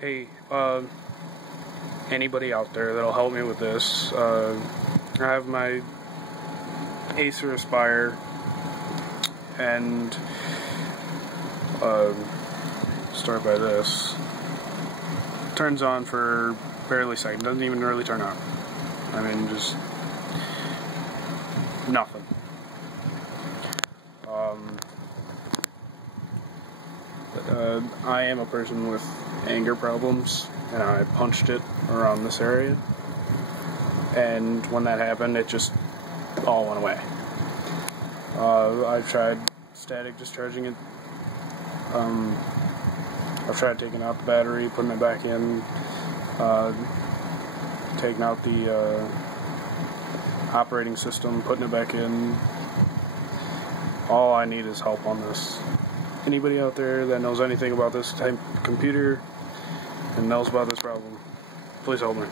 Hey, anybody out there that'll help me with this? I have my Acer Aspire, and start by this. Turns on for barely a second. Doesn't even really turn on. I mean, just nothing. I am a person with anger problems, and I punched it around this area, and when that happened, it just all went away. I've tried static discharging it. I've tried taking out the battery, putting it back in, taking out the operating system, putting it back in. All I need is help on this. Anybody out there that knows anything about this type of computer and knows about this problem, please help me.